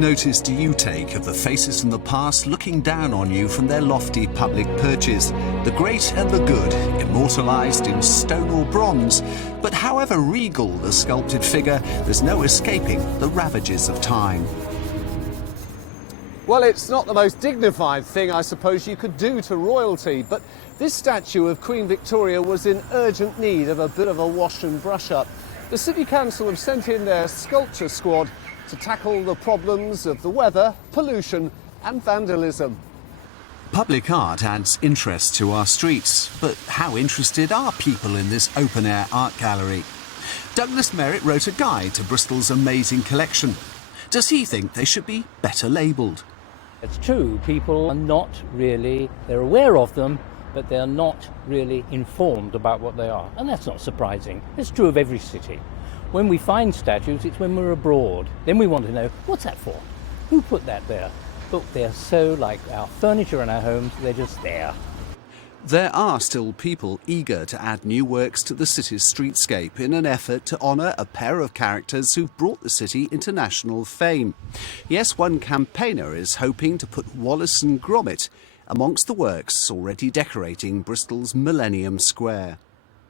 notice do you take of the faces from the past looking down on you from their lofty public perches? The great and the good, immortalised in stone or bronze. But however regal the sculpted figure, there's no escaping the ravages of time. Well, it's not the most dignified thing, I suppose, you could do to royalty, but this statue of Queen Victoria was in urgent need of a bit of a wash and brush up. The City Council have sent in their sculpture squad to tackle the problems of the weather, pollution and vandalism. Public art adds interest to our streets, but how interested are people in this open-air art gallery? Douglas Merritt wrote a guide to Bristol's amazing collection. Does he think they should be better labelled? It's true, people are not really, they're aware of them, but they're not really informed about what they are. And that's not surprising. It's true of every city. When we find statues, it's when we're abroad. Then we want to know, what's that for? Who put that there? Look, they're so like our furniture in our homes, they're just there. There are still people eager to add new works to the city's streetscape in an effort to honour a pair of characters who've brought the city into national fame. Yes, one campaigner is hoping to put Wallace and Gromit amongst the works already decorating Bristol's Millennium Square.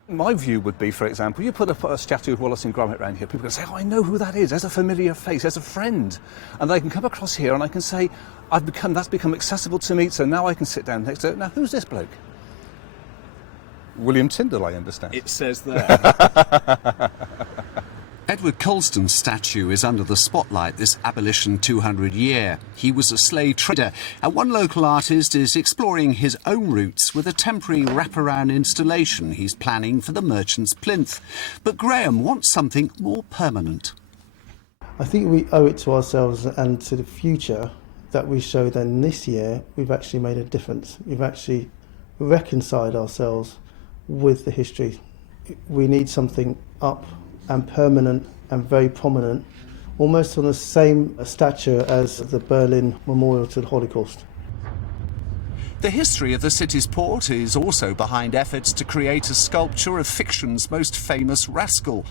My view would be, for example, you put a statue of Wallace and Gromit around here, people can say, oh, I know who that is, there's a familiar face, there's a friend. And they can come across here and I can say, that's become accessible to me, so now I can sit down next to it. Now, who's this bloke? William Tyndall, I understand. It says there. Edward Colston's statue is under the spotlight this abolition 200 year. He was a slave trader, and one local artist is exploring his own roots with a temporary wraparound installation he's planning for the Merchant's Plinth. But Graham wants something more permanent. I think we owe it to ourselves and to the future that we show that in this year we've actually made a difference. We've actually reconciled ourselves with the history. We need something up and permanent and very prominent, almost on the same stature as the Berlin Memorial to the Holocaust. The history of the city's port is also behind efforts to create a sculpture of fiction's most famous rascal.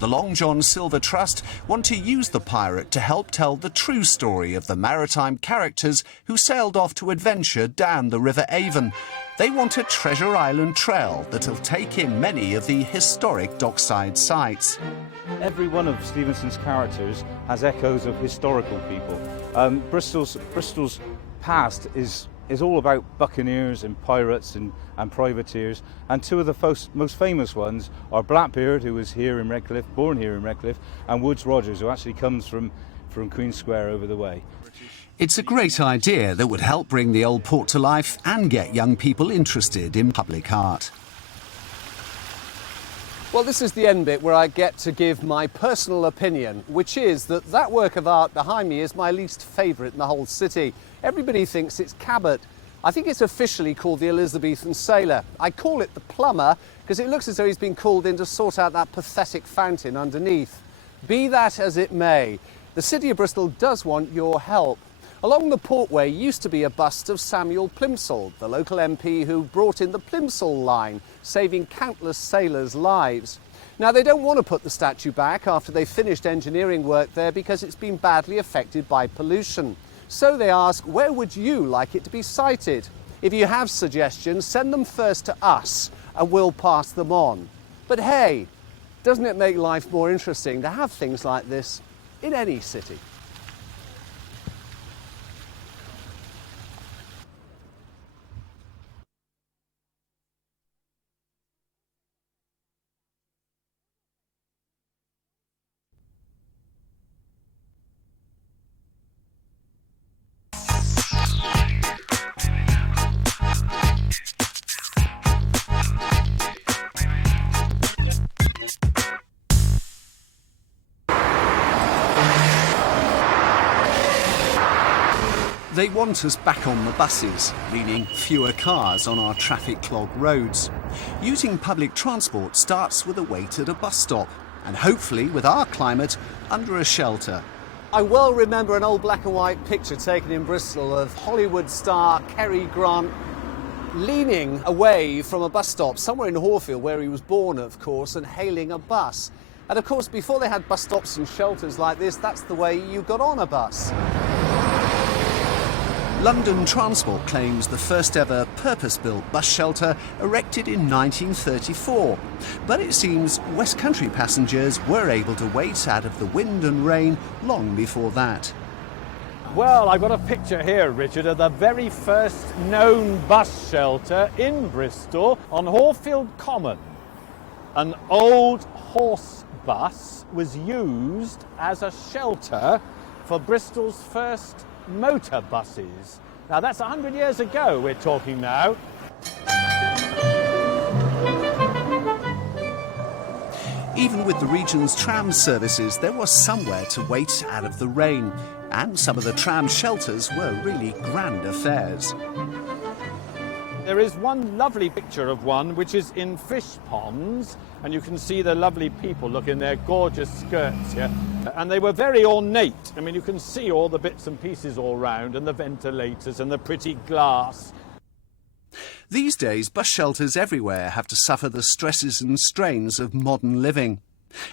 The Long John Silver Trust want to use the pirate to help tell the true story of the maritime characters who sailed off to adventure down the River Avon. They want a Treasure Island trail that'll take in many of the historic dockside sites. Every one of Stevenson's characters has echoes of historical people. Bristol's past is all about buccaneers and pirates and privateers, and two of the most famous ones are Blackbeard, who was here in Redcliffe, born here in Redcliffe, and Woodes Rogers, who actually comes from Queen Square over the way. It's a great idea that would help bring the old port to life and get young people interested in public art. Well, this is the end bit where I get to give my personal opinion, which is that work of art behind me is my least favourite in the whole city. Everybody thinks it's Cabot. I think it's officially called the Elizabethan Sailor. I call it the Plumber because it looks as though he's been called in to sort out that pathetic fountain underneath. Be that as it may, the City of Bristol does want your help. Along the Portway used to be a bust of Samuel Plimsoll, the local MP who brought in the Plimsoll line, saving countless sailors' lives. Now, they don't want to put the statue back after they finished engineering work there because it's been badly affected by pollution. So they ask, where would you like it to be sited? If you have suggestions, send them first to us and we'll pass them on. But hey, doesn't it make life more interesting to have things like this in any city? They want us back on the buses, meaning fewer cars on our traffic-clogged roads. Using public transport starts with a wait at a bus stop, and hopefully, with our climate, under a shelter. I well remember an old black and white picture taken in Bristol of Hollywood star Cary Grant leaning away from a bus stop somewhere in Horfield, where he was born, of course, and hailing a bus. And of course, before they had bus stops and shelters like this, that's the way you got on a bus. London Transport claims the first ever purpose-built bus shelter erected in 1934. But it seems West Country passengers were able to wait out of the wind and rain long before that. Well, I've got a picture here, Richard, of the very first known bus shelter in Bristol on Horfield Common. An old horse bus was used as a shelter for Bristol's first motor buses. Now that's 100 years ago we're talking now. Even with the region's tram services, there was somewhere to wait out of the rain. And some of the tram shelters were really grand affairs. There is one lovely picture of one which is in fish ponds, and you can see the lovely people look in their gorgeous skirts here. And they were very ornate. I mean, you can see all the bits and pieces all round, and the ventilators and the pretty glass. These days, bus shelters everywhere have to suffer the stresses and strains of modern living.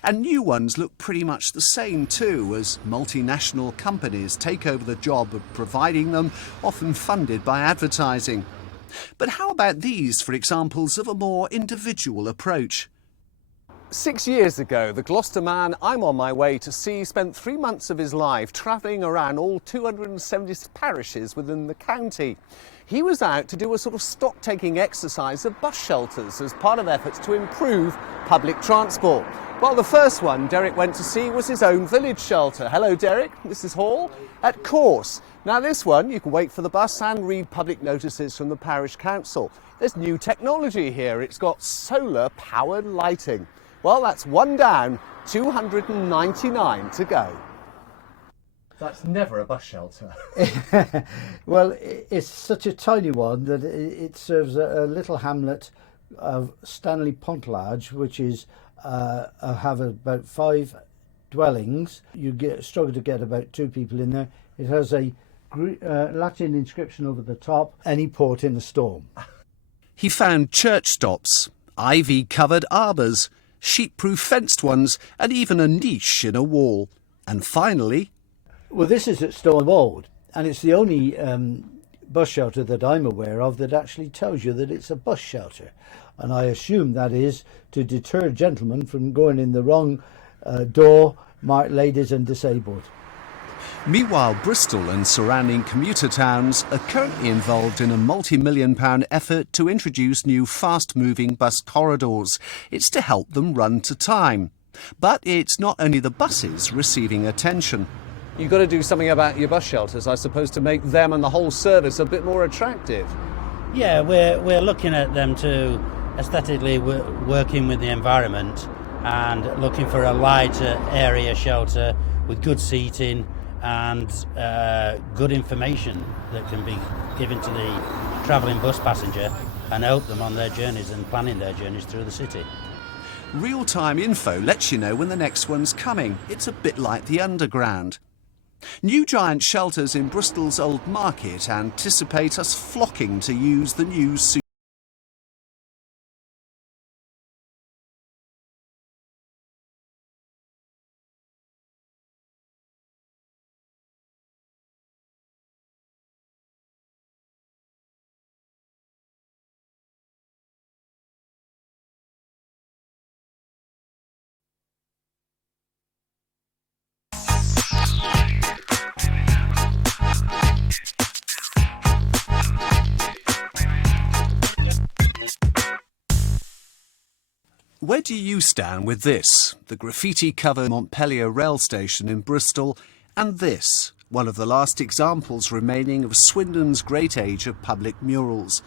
And new ones look pretty much the same too, as multinational companies take over the job of providing them, often funded by advertising. But how about these for examples of a more individual approach? 6 years ago, the Gloucester man I'm on my way to see spent 3 months of his life travelling around all 270 parishes within the county. He was out to do a sort of stock-taking exercise of bus shelters as part of efforts to improve public transport. Well, the first one Derek went to see was his own village shelter. Hello, Derek. Mrs. Hall. At Course. Now, this one, you can wait for the bus and read public notices from the parish council. There's new technology here. It's got solar-powered lighting. Well, that's one down, 299 to go. That's never a bus shelter. Well, it's such a tiny one that it serves a little hamlet of Stanley Pontlage, which is have about 5 dwellings. You struggle to get about 2 people in there. It has a Latin inscription over the top, any port in a storm. He found church stops, ivy-covered arbours, sheet-proof fenced ones, and even a niche in a wall. And finally... Well, this is at Stonewall, and it's the only bus shelter that I'm aware of that actually tells you that it's a bus shelter. And I assume that is to deter gentlemen from going in the wrong door, marked ladies and disabled. Meanwhile, Bristol and surrounding commuter towns are currently involved in a multi-million-pound effort to introduce new fast-moving bus corridors. It's to help them run to time. But it's not only the buses receiving attention. You've got to do something about your bus shelters, I suppose, to make them and the whole service a bit more attractive. Yeah, we're looking at them to aesthetically working with the environment and looking for a lighter area shelter with good seating and good information that can be given to the travelling bus passenger and help them on their journeys and planning their journeys through the city. Real-time info lets you know when the next one's coming. It's a bit like the underground. New giant shelters in Bristol's Old Market anticipate us flocking to use the new Where do you stand with this, the graffiti-covered Montpellier rail station in Bristol, and this, one of the last examples remaining of Swindon's great age of public murals?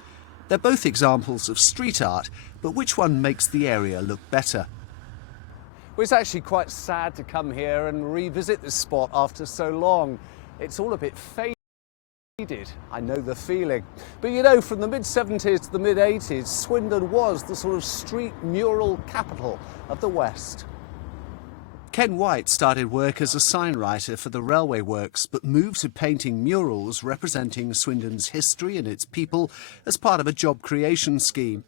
They're both examples of street art, but which one makes the area look better? Well, it's actually quite sad to come here and revisit this spot after so long. It's all a bit faded. I know the feeling. But you know, from the mid-70s to the mid-80s, Swindon was the sort of street mural capital of the West. Ken Wyatt started work as a signwriter for the railway works, but moved to painting murals representing Swindon's history and its people as part of a job creation scheme.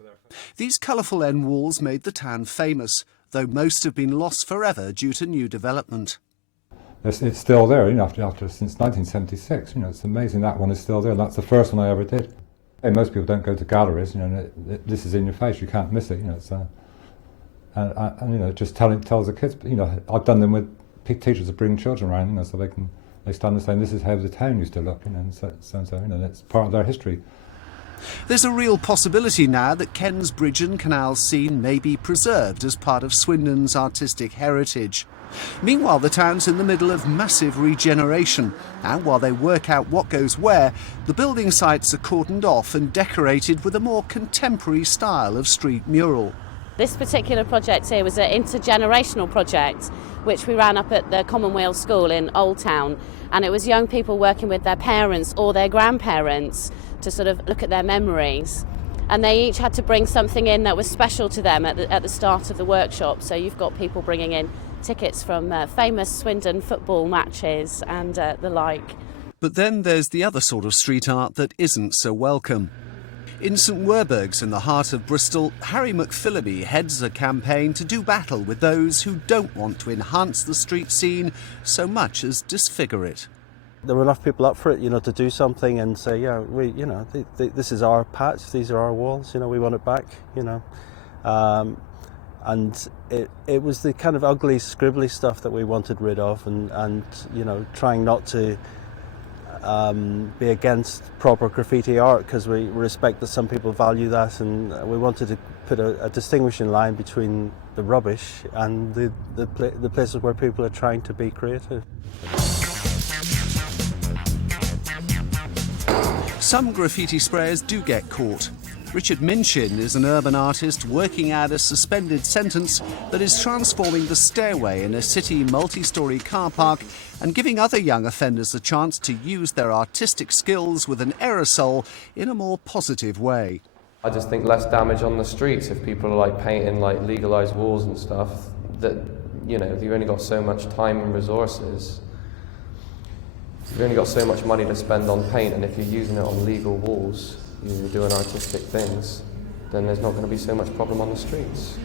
These colourful end walls made the town famous, though most have been lost forever due to new development. It's still there, after since 1976. It's amazing that one is still there. That's the first one I ever did. And most people don't go to galleries. This is in your face. You can't miss it. And just tells the kids. I've done them with teachers that bring children around. So they stand and say, "This is how the town used to look." And so it's part of their history. There's a real possibility now that Ken's Bridge and Canal scene may be preserved as part of Swindon's artistic heritage. Meanwhile, the town's in the middle of massive regeneration, and while they work out what goes where, the building sites are cordoned off and decorated with a more contemporary style of street mural. This particular project here was an intergenerational project which we ran up at the Commonwealth School in Old Town, and it was young people working with their parents or their grandparents to sort of look at their memories. And they each had to bring something in that was special to them at the start of the workshop. So you've got people bringing in tickets from famous Swindon football matches and the like. But then there's the other sort of street art that isn't so welcome. In St Werburgh's, in the heart of Bristol, Harry McPhillamy heads a campaign to do battle with those who don't want to enhance the street scene so much as disfigure it. There were enough people up for it, to do something and say, this is our patch, these are our walls, we want it back, And it was the kind of ugly, scribbly stuff that we wanted rid of, and trying not to be against proper graffiti art, because we respect that some people value that, and we wanted to put a distinguishing line between the rubbish and the places where people are trying to be creative. Some graffiti sprayers do get caught. Richard Minchin is an urban artist working out a suspended sentence that is transforming the stairway in a city multi-storey car park and giving other young offenders a chance to use their artistic skills with an aerosol in a more positive way. I just think less damage on the streets if people are painting legalised walls and stuff, that you've only got so much time and resources. You've only got so much money to spend on paint, and if you're using it on legal walls, you're doing artistic things, then there's not going to be so much problem on the streets.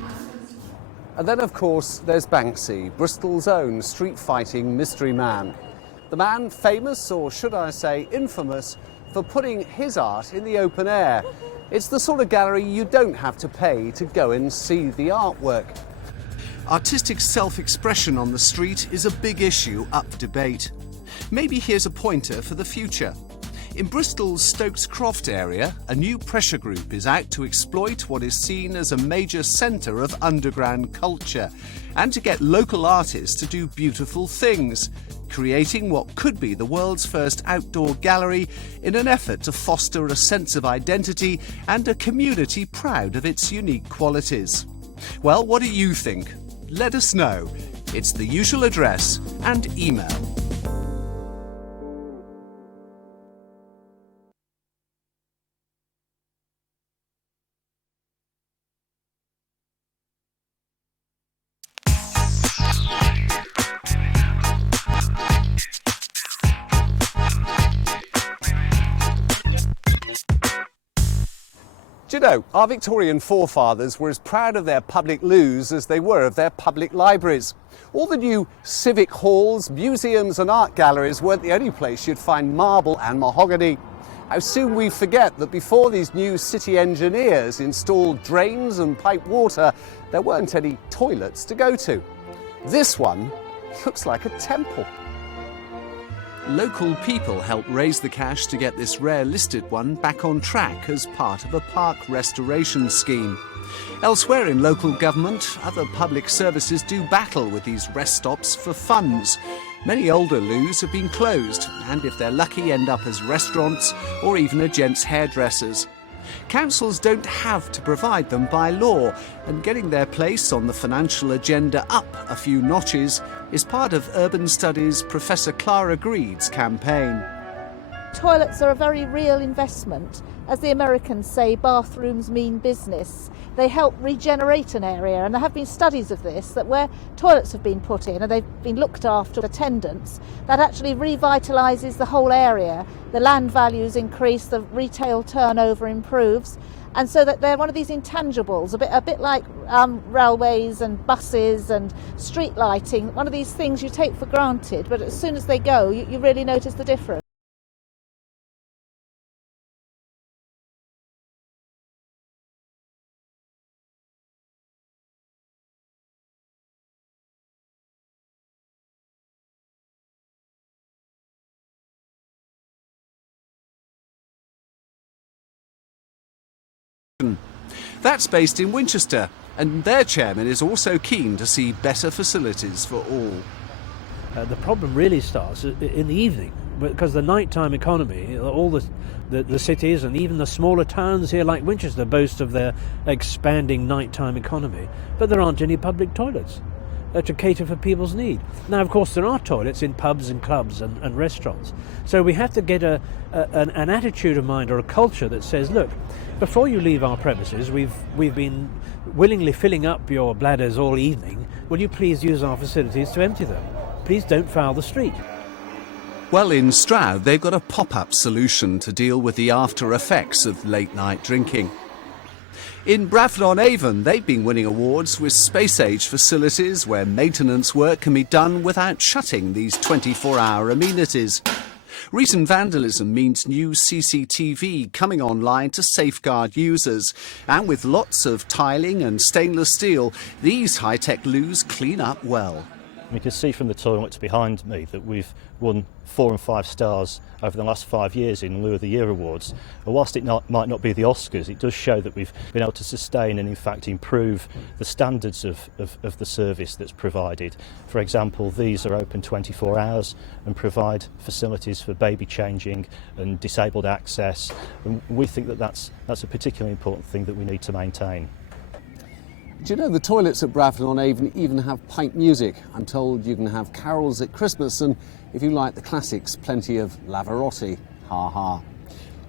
And then, of course, there's Banksy, Bristol's own street-fighting mystery man. The man famous, or should I say infamous, for putting his art in the open air. It's the sort of gallery you don't have to pay to go and see the artwork. Artistic self-expression on the street is a big issue up for debate. Maybe here's a pointer for the future. In Bristol's Stokes Croft area, a new pressure group is out to exploit what is seen as a major centre of underground culture and to get local artists to do beautiful things, creating what could be the world's first outdoor gallery in an effort to foster a sense of identity and a community proud of its unique qualities. Well, what do you think? Let us know. It's the usual address and email. Do you know, our Victorian forefathers were as proud of their public loos as they were of their public libraries. All the new civic halls, museums and art galleries weren't the only place you'd find marble and mahogany. How soon we forget that before these new city engineers installed drains and piped water, there weren't any toilets to go to. This one looks like a temple. Local people helped raise the cash to get this rare listed one back on track as part of a park restoration scheme. Elsewhere in local government, other public services do battle with these rest stops for funds. Many older loos have been closed and, if they're lucky, end up as restaurants or even a gents' hairdressers. Councils don't have to provide them by law, and getting their place on the financial agenda up a few notches is part of Urban Studies Professor Clara Greed's campaign. Toilets are a very real investment. As the Americans say, bathrooms mean business. They help regenerate an area, and there have been studies of this, that where toilets have been put in and they've been looked after with attendants, that actually revitalises the whole area. The land values increase, the retail turnover improves, and so that they're one of these intangibles, a bit like railways and buses and street lighting, one of these things you take for granted, but as soon as they go, you really notice the difference. That's based in Winchester, and their chairman is also keen to see better facilities for all. The problem really starts in the evening, because the nighttime economy, all the cities and even the smaller towns here like Winchester boast of their expanding nighttime economy, but there aren't any public toilets to cater for people's need. Now, of course, there are toilets in pubs and clubs and restaurants. So we have to get an attitude of mind or a culture that says, look, before you leave our premises, we've been willingly filling up your bladders all evening. Will you please use our facilities to empty them? Please don't foul the street. Well, in Stroud, they've got a pop-up solution to deal with the after effects of late-night drinking. In Bradford-on-Avon, they've been winning awards with space-age facilities where maintenance work can be done without shutting these 24-hour amenities. Recent vandalism means new CCTV coming online to safeguard users. And with lots of tiling and stainless steel, these high-tech loos clean up well. You can see from the toilets behind me that we've won 4 and 5 stars over the last 5 years in Loo of the Year awards. And whilst it might not be the Oscars, it does show that we've been able to sustain and in fact improve the standards of the service that's provided. For example, these are open 24 hours and provide facilities for baby changing and disabled access. And we think that that's a particularly important thing that we need to maintain. Do you know the toilets at Bradford-on-Avon even have pipe music? I'm told you can have carols at Christmas and, if you like the classics, plenty of Lavarotti. Ha ha.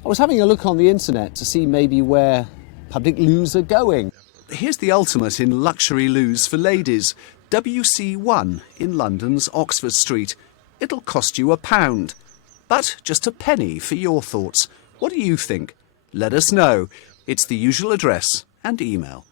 I was having a look on the internet to see maybe where public loos are going. Here's the ultimate in luxury loos for ladies. WC1 in London's Oxford Street. It'll cost you £1. But just a penny for your thoughts. What do you think? Let us know. It's the usual address and email.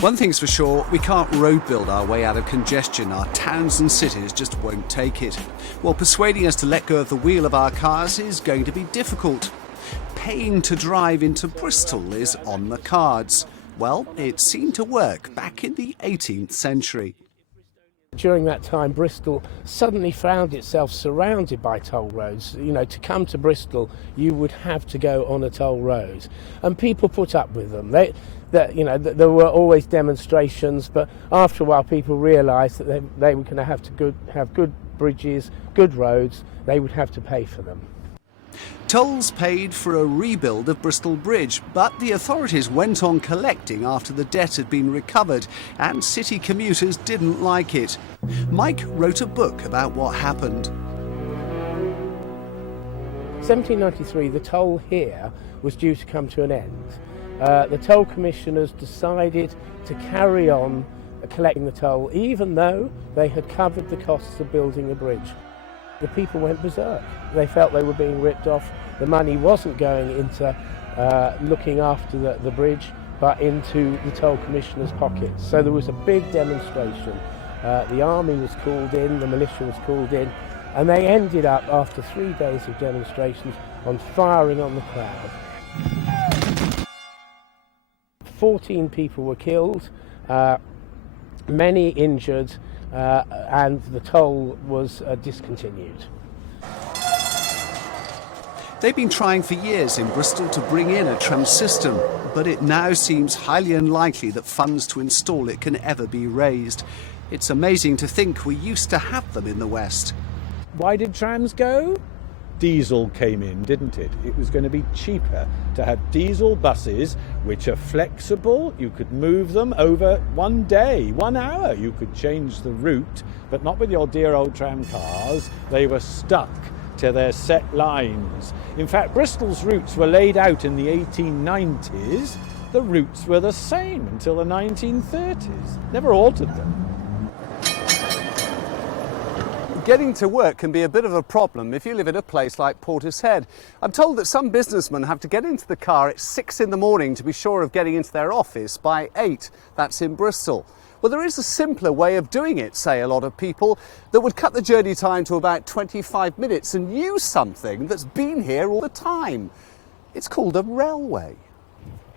One thing's for sure, we can't road build our way out of congestion. Our towns and cities just won't take it. Well, persuading us to let go of the wheel of our cars is going to be difficult. Paying to drive into Bristol is on the cards. Well, it seemed to work back in the 18th century. During that time, Bristol suddenly found itself surrounded by toll roads. You know, to come to Bristol, you would have to go on a toll road. And people put up with them. There were always demonstrations, but after a while people realised that they were going to have to have good bridges, good roads. They would have to pay for them. Tolls paid for a rebuild of Bristol Bridge, but the authorities went on collecting after the debt had been recovered, and city commuters didn't like it. Mike wrote a book about what happened. 1793, the toll here was due to come to an end. The toll commissioners decided to carry on collecting the toll, even though they had covered the costs of building the bridge. The people went berserk. They felt they were being ripped off. The money wasn't going into looking after the bridge, but into the toll commissioners' pockets. So there was a big demonstration. The army was called in, the militia was called in, and they ended up, after 3 days of demonstrations, on firing on the crowd. 14 people were killed, many injured, and the toll was discontinued. They've been trying for years in Bristol to bring in a tram system, but it now seems highly unlikely that funds to install it can ever be raised. It's amazing to think we used to have them in the West. Why did trams go? Diesel came in, didn't it? It was going to be cheaper to have diesel buses which are flexible. You could move them over one day, 1 hour. You could change the route, but not with your dear old tram cars. They were stuck to their set lines. In fact, Bristol's routes were laid out in the 1890s. The routes were the same until the 1930s. Never altered them. Getting to work can be a bit of a problem if you live in a place like Portishead. I'm told that some businessmen have to get into the car at 6 in the morning to be sure of getting into their office by 8. That's in Bristol. Well, there is a simpler way of doing it, say a lot of people, that would cut the journey time to about 25 minutes and use something that's been here all the time. It's called a railway.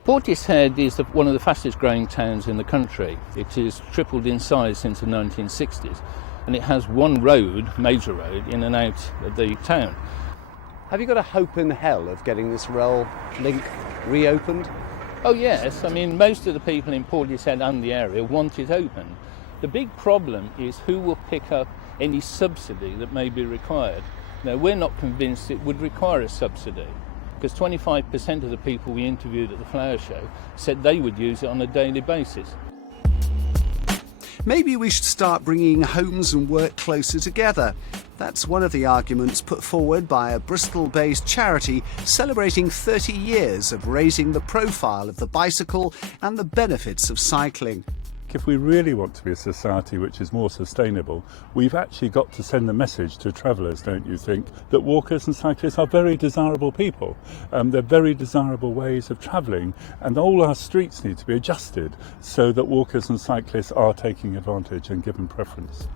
Portishead is one of the fastest growing towns in the country. It has tripled in size since the 1960s. And it has one road, major road, in and out of the town. Have you got a hope in hell of getting this rail link reopened? Oh yes, I mean most of the people in Portishead and the area want it open. The big problem is who will pick up any subsidy that may be required. Now we're not convinced it would require a subsidy, because 25% of the people we interviewed at the flower show said they would use it on a daily basis. Maybe we should start bringing homes and work closer together. That's one of the arguments put forward by a Bristol-based charity celebrating 30 years of raising the profile of the bicycle and the benefits of cycling. If we really want to be a society which is more sustainable, we've actually got to send a message to travellers, don't you think, that walkers and cyclists are very desirable people. They're very desirable ways of travelling, and all our streets need to be adjusted so that walkers and cyclists are taking advantage and given preference.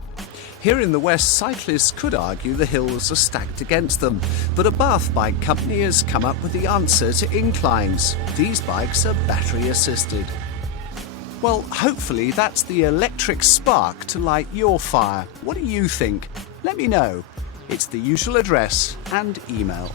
Here in the West, cyclists could argue the hills are stacked against them, but a Bath bike company has come up with the answer to inclines. These bikes are battery assisted. Well, hopefully that's the electric spark to light your fire. What do you think? Let me know. It's the usual address and email.